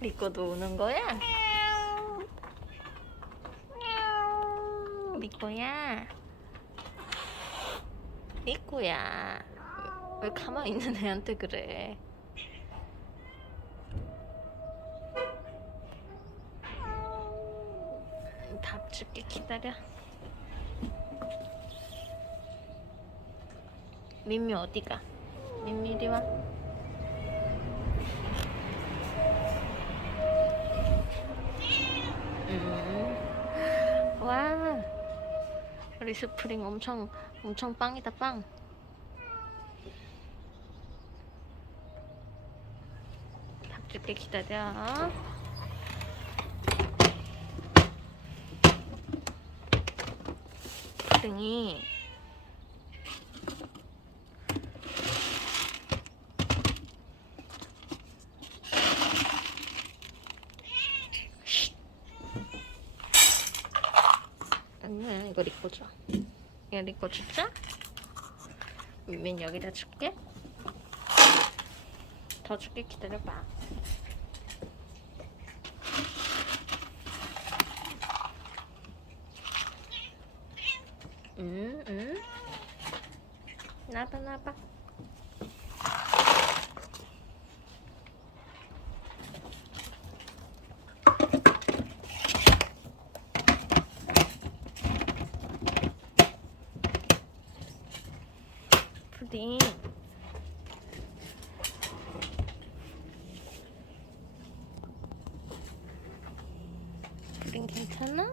리코도 우는 거야? 리코야. 리코야. 왜 가만히 있는 애한테 그래? 밥 줄게 기다려. 민미 어디가? 민미 이리 와. 음. 와. 우 리 스프링 엄청 엄청 빵이다 빵. 밥 줄게 기다려. 스프링이 아니야 이거 리코 줘. 이거 리코 주자. 민민 여기다 줄게. 더 줄게 기다려봐. 응, 응. 나봐, 나봐. 푸딩. 푸딩 괜찮아?